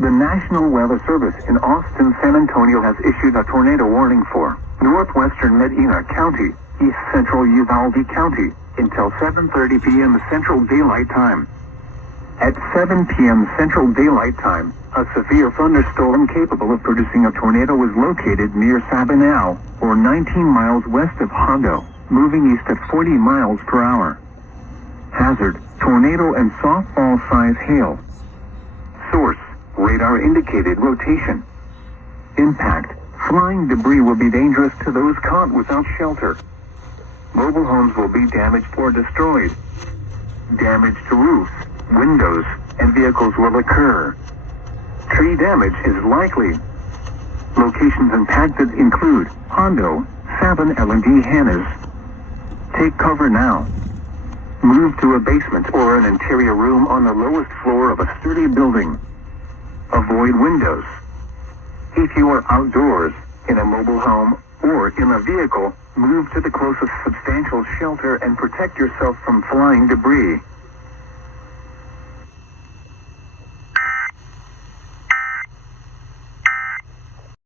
The National Weather Service in Austin, San Antonio has issued a tornado warning for northwestern Medina County, east central Uvalde County, until 7:30 p.m. Central Daylight Time. At 7 p.m. Central Daylight Time, a severe thunderstorm capable of producing a tornado was located near Sabinal, or 19 miles west of Hondo, moving east at 40 miles per hour. Hazard, tornado and softball-size hail. Source, radar indicated rotation. Impact, flying debris will be dangerous to those caught without shelter. Mobile homes will be damaged or destroyed. Damage to roofs, windows, and vehicles will occur. Tree damage is likely. Locations impacted include Hondo, Sabin L&D Hannes. Take cover now. Move to a basement or an interior room on the lowest floor of a sturdy building. Avoid windows. If you are outdoors, in a mobile home, or in a vehicle, move to the closest substantial shelter and protect yourself from flying debris.